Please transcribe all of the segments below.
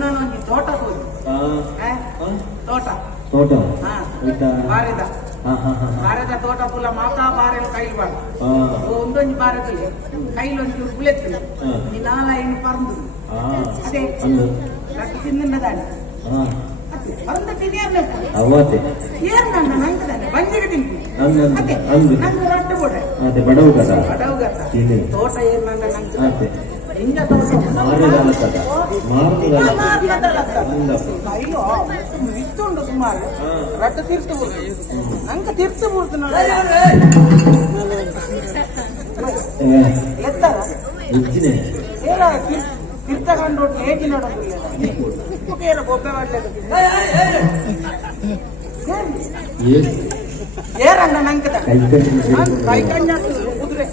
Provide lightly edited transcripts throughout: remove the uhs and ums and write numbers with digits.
ನಾನು ತೋಟ ಹೋಗಿ ತೋಟ ತೋಟ ಬಾರೆದ ಬಾರೆದ ತೋಟ ಪುಲ್ಲ ಮಾತಾ ಬಾರೆ ಕೈಲಿ ಬಾರ ಒಂದೊಂದು ಬಾರದಲ್ಲಿ ಕೈಲಿ ಒಂಚೂರು ಬುಲೆತ್ತು ಈ ನಾಲ ಹೆಣ್ಣು ಪರಂದು ಅದೇ ರಟ್ಟು ತಿನ್ನದಾನೆ ಪರಂದ ತಿನ್ನೇರ್ನ ಏನ್ ನನ್ನ ನಂಗದಾನೆ ಬಂದಿಗೆ ತಿಂತೀನಿ ಅದೇ ನಂಗೆ ರಟ್ಟು ಕೊಡೆ ಬಡವು ತೋಟ ಏನ್ ನನ್ನ ನಂಗೆ ಹಿಂಗ ಅಯ್ಯೋ ಇಷ್ಟುಂಡು ಸುಮಾರು ರಟ್ಟು ತೀರ್ತು ನಂಗೆ ತೀರ್ತು ಮೂರ್ತು ನೋಡ ಎತ್ತರ ಏನ ತೀರ್ಥ ಕಂಡು ಹೇಗೆ ನೋಡೋದು ಏನ ಬೊಬ್ಬೆ ಮಾಡ್లేదు ಏರಣ್ಣ ನಂಗೆ ಕೈ ಕಣ್ಣ ಕುದುರೆ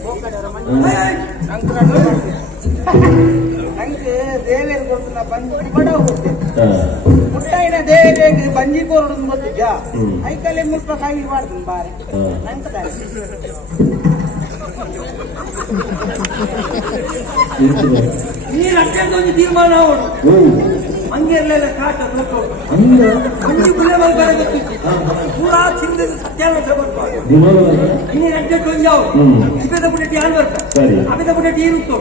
ನಂಗೆ ದೇವೇರು ಕೊಡ್ತು ಬಂದು ಬಡ ಹೋಗ್ತೇನೆ ಮುಟ್ಟಾಯಿನ ದೇವೇರಿಗೆ ಬಂಜಿ ಕೋರ್ಡು ಗೊತ್ತಿದ್ದ ಐಕಲ್ಲೇ ಮುಲ್ಪ ಕಾಯಿ ಮಾಡ್ತೀನಿ ಬಾರಿ ನಂಗೆ ನೀರು ಅಷ್ಟೊಂದು ತೀರ್ಮಾನ ಅವನು ಹಂಗೆಲ್ಲ ಕಾಟ ಮಂಜು ಗುಲೆ ಮಲ್ಬಾರ ಗೊತ್ತಿತ್ತು ಪೂರಾ ಚಿಂದ ಸತ್ಯಾನಾಶ ಬರ್ತಾರೆ ನೀರು ಅಡ್ಡಕ್ಕೆ ಅವರು ಇಪ್ಪದ ಪುಟ್ಟಿ ಹಾಲು ಬರ್ತಾರೆ ಅಮಿತ ಪುಟ್ಟಿ ಇರುತ್ತೋ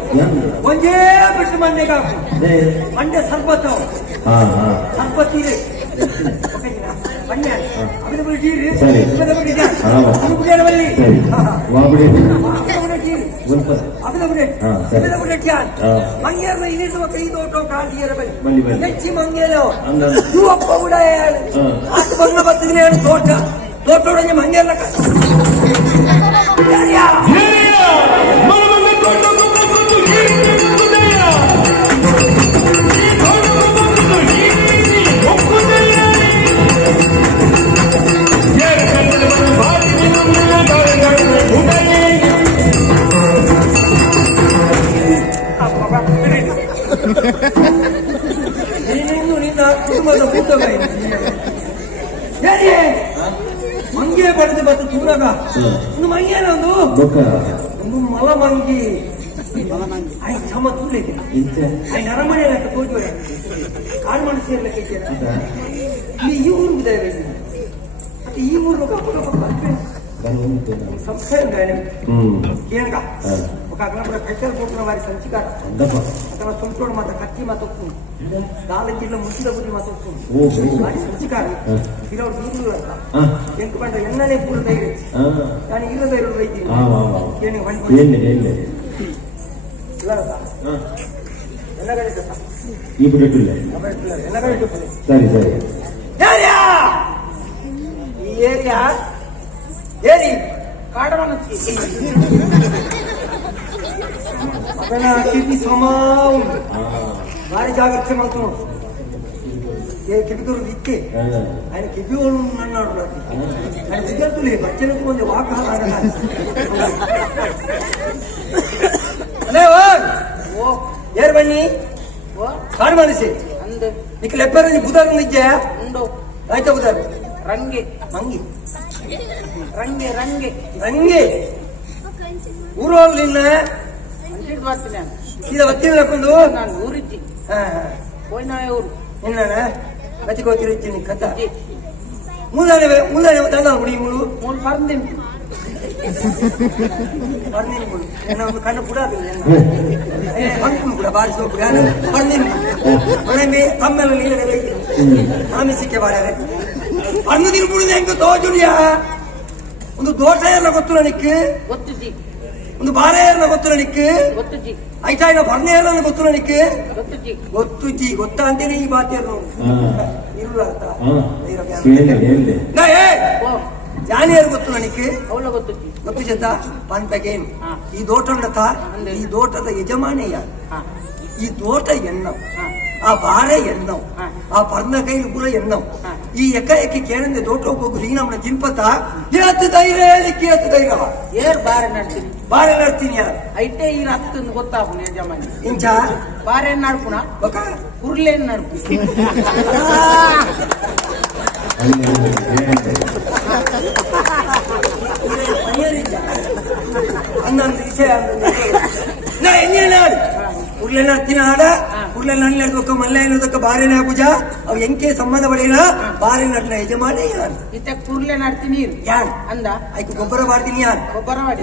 ಒಂದೇ ಬಿಟ್ಟು ಮಂಡ್ಯಗ ಮಂಡ್ಯ ಸರ್ಬತ್ ಅವರು ಸರ್ಬತ್ ಇದೆ ಮಂಡ್ಯ ಅಮಿತ ಪುಟ್ಟಿ ಇಪ್ಪದ ಪುಟ್ಟಿ ಮಂಗೇರ ಇಲ್ಲಿರುವ ಕೈ ತೋಟ ಕಾಂತಿಯರ ಬಳಿ ಹೆಚ್ಚಿ ಮಂಗೇರ ಒಬ್ಬ ಕೂಡ ಆತು ಬಂದ ಬರ್ತಿದ್ರೆ ಹೇಳು ತೋಟ ತೋಟೊಳಗೆ ಮಂಗೇರ ನೀನು ನಿನ್ನ ಕುಟುಂಬದ ಕೂತಗ ಮಂಗೆ ಬಡದು ಬತ್ತು ದೂರಾಗ ಒಂದು ಮಂಗೇನ ಒಂದು ಮಲ ಮಂಗಿ ಆಯ್ ಸಮ ತುಳಿದೆ ಆಯ್ ನರಮನೆ ತೋಜೋಡೆ ಕಾಡು ಮಣ್ಣು ಸೇರ್ಲಿಕ್ಕೆ ಈ ಊರು ಮತ್ತೆ ಈ ಊರು ಸಂಸ್ಥೆ ಕೇಂದ್ರ ఒక అక్కడ కట్టెలు పోతున్న వారి సంచికారు అక్కడ సొంతోడు మాత కత్తి మాత వస్తుంది దానికి ముసిల బుద్ధి మాత వస్తుంది వారి సంచికారు ఇలా దూరులు ఎందుకంటే ఎన్ననే పూలు తయారు కానీ 22 వైద్యం ఈ ఏరియా ఏరి కాడమని ಅದನ್ನ ಕಿವಿ ಸಮ ಉಂಟು ಭಾರಿ ಜಾಗ್ರತೆ ಮಾಡ್ತು ಕಿವಿಗಳು ಇಕ್ಕೆ ఆయన ಕಿವಿಗಳು నన్నాడు ఆయన విద్యార్థులు బచ్చలకు కొంచెం వాకాలు ಏರ್ ಬನ್ನಿ ಕಾಡು ಮನಸ್ಸಿ ನಿಕ್ಕೆ ಲೆಪ್ಪರ ಬುಧಾರ ನಿಜ್ಜೆ ಆಯ್ತಾ ಬುಧಾರ ರಂಗೆ ಮಂಗಿ ರಂಗೆ ರಂಗೆ ರಂಗೆ ಊರಲ್ಲಿ ನಿನ್ನ ಸೀದಾ ಬತ್ತೀನಿ ಹಾಕೊಂಡು ನಾನು ಊರಿದ್ದಿ ಹೋಯ್ನ ಊರು ನಿನ್ನ ಬಚ್ಚಿಗೋತಿರಿದ್ದೀನಿ ಕಥ ಮೂಲಾನೆ ದಾದ ಹುಡಿ ಮೂಳು ಪರ್ದೇನು ಪರ್ದೇನು ಮೂಳು ಒಂದು ಕಣ್ಣು ಕೂಡ ಕೂಡ ಬಾರಿಸೋ ಕೂಡ ಪರ್ದೇನು ಮನೆ ತಮ್ಮೆಲ್ಲ ನೀಡಲೇ ಆಮಿಸಿಕೆ ಬಾಳೆ ಪರ್ದು ತಿರುಗುಡಿದ ಹೆಂಗ ತೋಜುಡಿಯ ಒಂದು ದೋಟ ಎಲ್ಲ ಗೊತ್ತು ನನಕ್ಕೆ ಗೊತ್ತಿದ್ದಿ ಒಂದು ಬಾರೆ ಎಲ್ಲ ಗೊತ್ತು ನನಕ್ಕೆ ಗೊತ್ತಿದ್ದಿ ಆಯ್ತಾ ಈಗ ಬರ್ನೆ ಎಲ್ಲ ಗೊತ್ತು ನನಕ್ಕೆ ಗೊತ್ತುಜ್ಜಿ ಗೊತ್ತಾ ಅಂತೇನೆ ಈ ಬಾತಿಯನ್ನು ಇಲ್ಲ ಜಾನಿಯರು ಗೊತ್ತು ನನಕ್ಕೆ ಅವಳ ಗೊತ್ತುಜ್ಜಿ ಗೊತ್ತು ಜತ ಪಾನ್ಪಗೇನು ಈ ದೋಟ ಈ ದೋಟದ ಯಜಮಾನೆಯ ಈ ದೋಟ ಎಣ್ಣವು ಆ ಬಾರೆ ಎಣ್ಣವು ಆ ಪರ್ನ ಕೈಲು ಕೂಡ ಎಣ್ಣವು ಈ ಎಕಾಏಕಿ ಕೇಳಂದೆ ದೋಟ ಹೋಗೋದು ಈಗ ನಮ್ಮ ಜಿಂಪತ ಏತು ಧೈರ್ಯ ಹೇಳಿಕ್ಕೆ ಏತು ಧೈರ್ಯವ ಏರ್ ಬಾರೆ ನಡ್ತೀನಿ ಬಾರೆ ನಡ್ತೀನಿ ಯಾರು ಐಟೇ ಈ ರಕ್ತ ಗೊತ್ತಾಗ ಯಜಮಾನಿ ಇಂಚ ಬಾರೆ ನಡ್ಪುಣ ಬಕ ಉರ್ಲೇನ್ ನಡ್ಪು ಹನ್ನೊಂದು ವಿಷಯ ಉರ್ಲೆ ನಡ್ತೀನಿ ಆಡ ಕುರ್ಲೆ ನನ್ನ ಹಿಡಿದಕ್ಕ ಮಲ್ಲ ಹಿಡಿದಕ್ಕ ಬಾರಿನ ಪೂಜಾ ಅವ್ ಎಂಕೆ ಸಂಬಂಧ ಪಡೆಯನ ಬಾರಿ ನಡ್ನ ಯಜಮಾನೇ ಯಾನ್ ಇತ್ತ ಕುರ್ಲೆ ನಡ್ತೀನಿ ಯಾನ್ ಅಂದ ಆಯ್ತು ಗೊಬ್ಬರ ಬಾಡ್ತೀನಿ ಯಾನ್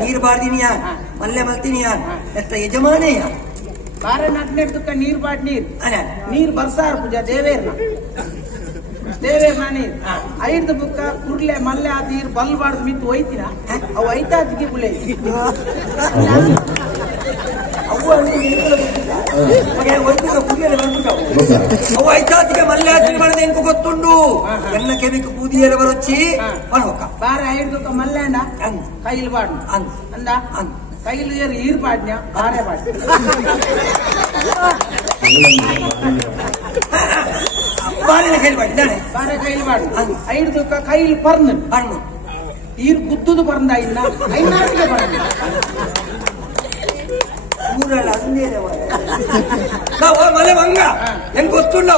ನೀರು ಬಾಡ್ತೀನಿ ಯಾನ್ ಮಲ್ಲೆ ಮಲ್ತೀನಿ ಯಾನ್ ಎತ್ತ ಯಜಮಾನೇ ಯಾನ್ ಬಾರೆ ನಟ್ ನೆಡ್ದಕ್ಕ ನೀರ್ ಬಾಡ್ ನೀರ್ ಬರ್ಸಾರ ಪೂಜಾ ದೇವೇರ್ನ ನೀರ್ ಐದು ಬುಕ್ಕ ಕುರ್ಲೆ ಮಲ್ಲೆ ಆ ನೀರ್ ಬಲ್ ಬಾಡ್ದು ಮಿತ್ತು ಒಯ್ತಿನ ಅವು ಐತಾದಿಗೆ ಬುಲೆ ಅವು ಐತಾದಿಗೆ ಮಲ್ಲೆ ಹಾಕಿ ಮಾಡಿದ ಎಂಕು ಗೊತ್ತುಂಡು ಎಲ್ಲ ಕೆಮಿಕ್ ಬೂದಿಯರ ಬರೊಚ್ಚಿ ಪಣವಕ್ಕ ಬಾರೆ ಐದು ಬುಕ್ಕ ಮಲ್ಲೆ ಅಂಡ ಕೈಲ್ ಬಾಡ್ ಅಂದ ಕೈಲು ಏರು ಈರ್ ಪಾಡ್ನ್ಯ ಬಾರೆ ಪಾಡ್ ಬಾರಿನ ಕೈಲಿ ಮಾಡಿದ್ದಾನೆ ಬಾರೆ ಕೈಲಿ ಬಾಡು ಐದು ಕೈಲಿ ಪರ್ನು ಪರ್ನು ಈರ್ ಗುತ್ತದು ಪರ್ಂದ ಇಲ್ಲ ಐನಾಟಿಗೆ ಪರ್ನು ಊರಲ್ಲ ಅಂದೇನೆ ಮಲೆ ಮಂಗ ಹೆಂಗ್ ಗೊತ್ತುಂಡು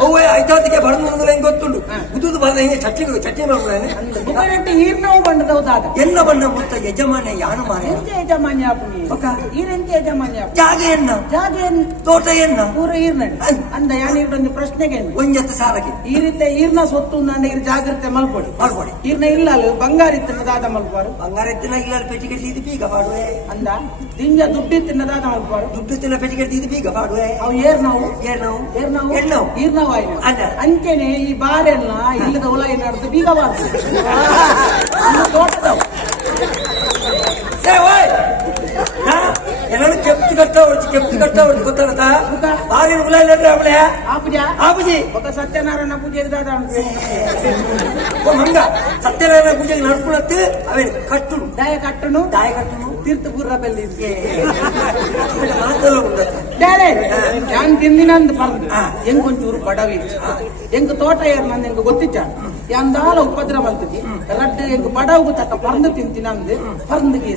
ಅವು ಐತಾದಿಗೆ ಬಡದು ಹೆಂಗ್ ಗೊತ್ತುಂಡು ಉದುದು ಬಂದ ಹಿಂಗೆ ಚಟ್ನಿ ಮಾಡ್ಬಿಡ ಈರ್ನವು ಬಂಡದೌದಾದ ಎಲ್ಲ ಬಣ್ಣ ಮುತ್ತ ಯಜಮಾನ್ಯ ಯಾನು ಮಾರೆ ಯಜಮಾನ್ಯ ಈರೆಂಚ ಯಜಮಾನ್ಯ ಜಾಗ ತೋಟ ಪೂರ ಈರ್ನ ಅಂದ ಯಾನ್ ಇವ್ರೊಂದು ಪ್ರಶ್ನೆಗೆ ಒಂಜತ್ತು ಸಾರಕ್ಕೆ ಈರಿತ್ತೆ ಈರ್ನ ಸೊತ್ತು ಅಂದ ಇರ್ ಜಾಗ್ರತೆ ಮಲ್ಪೊಡಿ ಈರ್ನ ಇಲ್ಲ ಬಂಗಾರ ಇತ್ತಿನ ದಾದ ಮಲ್ಪಾರು ಬಂಗಾರ ಎತ್ತಿನ ಇಲ್ಲ ಪೆಟ್ಟಿಗೆ ಇದು ಬೀಗ ಪಾಡುವೆ ಅಂದ ದಿಂಜ ದುಡ್ಡಿತ್ತಿನ ದಾದ ಮಲ್ಪಾರು ದುಡ್ಡು ತಿನ್ನ ಪೆಟ್ಟಿಗೆ ಇದು ಬೀಗ ಪಾಡುವೆ ಅವು ಈರ್ನವು ಅಂಚೆನೆ ಈ ಬಾರೆಲ್ಲ ಇಲ್ಲದ ಹೊಲ ಏನಾಡ್ದು ಬೀಗ ಬಾರ್ದು ತೋಟದವು ಎಲ್ಲರೂ ಕೆಪ್ತು ಕಟ್ಟ ಹೊಡ್చి ಗೊತ್ತಾಗತ್ತಾ ಬಾರಿನ ಹುಲ ಇಲ್ಲದ್ರೆ ಅವಳೆ ಆಪುಜಿ ఒక సత్యనారాయణ పూజ ಮಂಗ ಸತ್ಯನಾರಾಯಣ ಪೂಜೆಗೆ ನಡ್ಕೊಳತ್ತು ಅವೇ ಕಟ್ಟುನು ದಾಯ ಕಟ್ಟುನು ತೀರ್ಥಪುರ ಬೆಲ್ಲಿ ഞാൻ തിന്നിനന്ത് പറഞ്ഞു ಎಂಗೊಂಚೂರು ಬಡವಿ ಎಂಗ್ ತೋಟ ಏರ್ ನಂದು ಎಂಗ್ ಗೊತ್ತಿಚ್ಚ ಯಾಂದಾಲ ಉಪದ್ರ ಬಂತದಿ ರಡ್ಡು ಎಂಗ್ ಬಡವು ತಕ್ಕ ಪರ್ದು ತಿಂತಿನಂದು ಪರ್ಂದಿಗೆ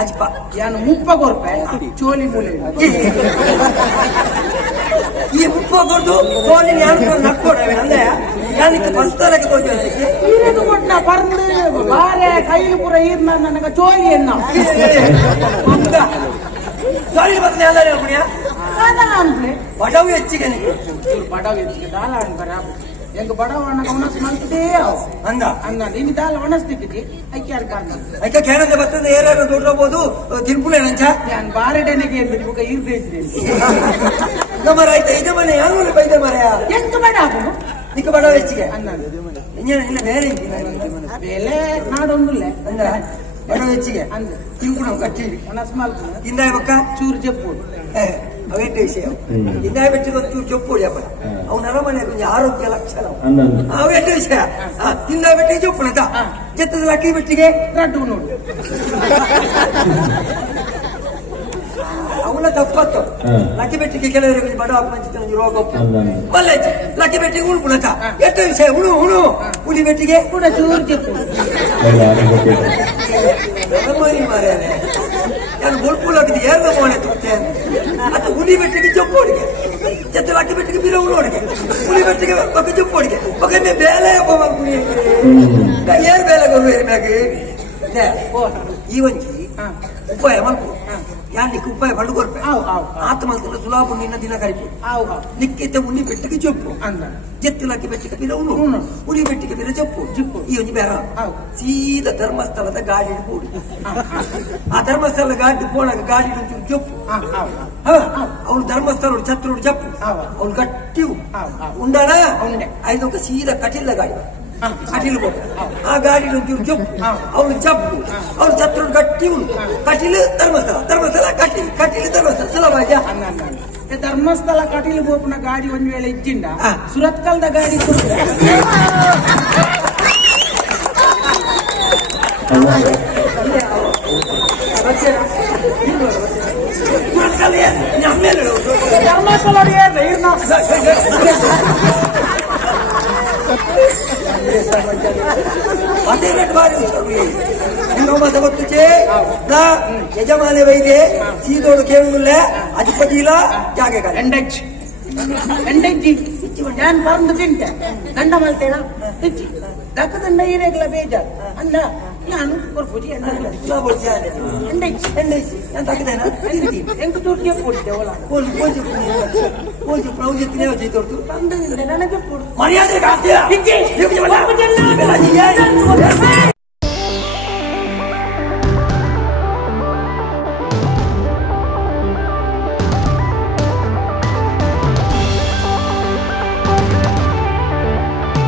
ಅಜ್ಪ ಯಾನು 30 ರೂಪಾಯಿ ಚೋಲಿ ಮೂಲೆ ಈ 30 ಕೊಡ್ದು ಚೋಲಿ ನಕ್ಕೊಡವೆ ಅಂದ್ರೆ ಯಾನಿಕ್ಕೆ ಬಸ್ತಲಕ್ಕೆ ತೋಜು ಕೊಟ್ಟ ಪರ್ದು ಬಾರೆ ಕೈಲು ಪುರ ಈರ್ನ ನನಗ ಚೋಲಿ ಎನ್ನ ಚೋಲಿ ಬರ್ತನೆ ಅಲ್ಲ ಪುಣ್ಯ ಬಡವು ಹೆಚ್ಚಿಗೆ ದಾಲ ಅನ್ಕರ ಎಂಗ್ ಬಡವಣ್ಣ ಒಣಸ್ ಮಲ್ತದೇ ಅಂದ ನಿನ್ನ ದಾಲ ಒಣಸ್ತಿಕ್ಕಿ ಐಕ್ಯ ಕೇಳಂತೆ ಬರ್ತದೆ ಏನಾದ್ರು ದೊಡ್ಡಬಹುದು ತಿನ್ಪುಳೆ ನಂಚ ನಾನು ಬಾರೆಡೆನೆಗೆ ಇರ್ಬೇಕು ಇರ್ಬೇಕು ನಮ್ಮ ರೈತ ಯಜಮಾನ ಯಾರು ಬೈದ ಮರೆಯ ಎಂತ ಬಡ ಹಾಕು ನಿಕ್ಕ ಬಡವ ಹೆಚ್ಚಿಗೆ ಇಲ್ಲ ಬೇರೆ ಬೆಲೆ ನಾಡೊಂದುಲ್ಲೆ ಅಂದ ಬಡವ ಹೆಚ್ಚಿಗೆ ಅಂದ ತಿನ್ಪುಣ ಕಟ್ಟಿ ಒಣಸ್ ಮಲ್ತು ಇಂದಾಯ ಬಕ್ಕ ಚೂರು ಜಪ್ಪು ಅವೇಂಟ ವಿಷಯ ಇಂದಾಯ ಬೆಟ್ಟಿಗೆ ಚೂರು ಚೊಪ್ಪುಡಿ ಅಪ್ಪ ಅವನ ಅರಮನೆ ಕೊಂಚ ಆರೋಗ್ಯ ಲಕ್ಷಣ ಅವೇಂಟ ವಿಷಯ ತಿಂದಾಯ ಬೆಟ್ಟಿಗೆ ಚೊಪ್ಪುಣಕ ಜತ್ತದ ಲಕ್ಕಿ ಬೆಟ್ಟಿಗೆ ರಡ್ಡು ನೋಡು ಅವನ ತಪ್ಪತ್ತು ಲಕ್ಕಿ ಬೆಟ್ಟಿಗೆ ಕೆಲವರಿಗೆ ಬಡ ಮಂಚಿತ ರೋಗ ಮಲ್ಲೆ ಲಕ್ಕಿ ಬೆಟ್ಟಿಗೆ ಉಳ್ಪುಣಕ ಎಷ್ಟು ವಿಷಯ ಹುಳು ಹುಲಿ ಬೆಟ್ಟಿಗೆ ಕೂಡ ಚೂರು ಜಪ್ಪು ನಾನು ಬೊಲ್ಪುಲಾಗಿದೆ ಏರ್ದ ಮೋನೆ ತುತ್ತೆ ಅದು ಹುಲಿ ಬೆಟ್ಟಿಗೆ ಚೊಪ್ಪೋಡಿಗೆ ಜೊತೆ ಲಕ್ಕಿ ಬೆಟ್ಟಿಗೆ ಬೀರ ಉಳೋಡಿಗೆ ಹುಲಿ ಬೆಟ್ಟಿಗೆ ಪಕ್ಕ ಚೊಪ್ಪೋಡಿಗೆ ಪಕ್ಕ ಬೇಲೆ ಏರ್ ಬೇಲೆ ಮ್ಯಾಗೆ ಈ ಒಂಚಿ ಉಪಾಯ ಮಲ್ಪು ಯಾನಿಕ್ಕೆ ಉಪಾಯ ಬಂಡು ಕೊರ್ಪೆ ಆತ ಮಲ್ತಲ್ಲ ಸುಲಾಭ ನಿನ್ನ ದಿನ ಕರಿಪು ನಿಕ್ಕಿತ ಹುಲಿ ಬೆಟ್ಟಿಗೆ ಚೊಪ್ಪು ಜತ್ತಿ ಲಕ್ಕಿ ಬೆಟ್ಟಿಗೆ ಬೀರ ಉಳು ಹುಲಿ ಬೆಟ್ಟಿಗೆ ಬೀರ ಚೊಪ್ಪು ಈ ಒಂಜಿ ಬೇರ ಸೀದಾ ಧರ್ಮಸ್ಥಳದ ಗಾಡಿ ಹಿಡ್ಬೋದು ಆ ಧರ್ಮಸ್ಥಳದ ಗಾಡಿ ಪೋಣಾಗ ಗಾಡಿ ಒಂಚೂರು ಚೊಪ್ಪು ಅವಳು ಧರ್ಮಸ್ಥಳ ಛತ್ರೋಡು ಚಪ್ಪು ಅವಳು ಗಟ್ಟಿ ಉಂಡಾಣ ಐದೊಂದು ಸೀದಾ ಕಟಿಲ್ದ ಗಾಡಿ ಕಟಿಲ್ ಆ ಗಾಡಿ ಒಂಚೂರು ಚೊಪ್ಪು ಅವಳು ಚಪ್ಪು ಅವಳು ಛತ್ರೋಡು ಗಟ್ಟಿ ಉಂಟು ಕಟಿಲು ಧರ್ಮಸ್ಥಳ ಕಟಿಲು ಧರ್ಮಸ್ಥಳ ಸುಲಭ ಧರ್ಮಸ್ಥಳ ಕಟೀಲು ಗೋಪುನ ಗಾಡಿ ಒಂದ್ ವೇಳೆ ಇಜ್ಜಿಂಡ ಸುರತ್ಕಲ್ದ ಗಾಡಿ ಧರ್ಮಸ್ಥಳ ಗೊತ್ತುಚೆ ಯಜಮಾನೆ ವೈದ್ಯ ಸೀದೋಡು ಕೇಳುವುದಿಲ್ಲ ಅಧಿಪತಿಲ ಜಾಗ ಎಂಡಜ್ಜಿ ഞാൻ പറഞ്ഞു തിಂಟೆ ದಂಡ ಮಲ್ತೇನ ದಕ್ಕದಂಡ ಈರೆಗ್ಲ ಬೇಜಾರು ಅಂದ ನಾನು ಕೊಡ್ಬೋದು ఇలా పొడిచాలి ఎంత తగ్గదేనా ಎಂಟು ತೋಟಿಗೆ ಕೊಡ್ತೇವೆ ಒಳ పోల్చి ప్రభు చెప్తున్నావు చేతోడు ನನಗೆ ಕೊಡು మర్యాద కాస్త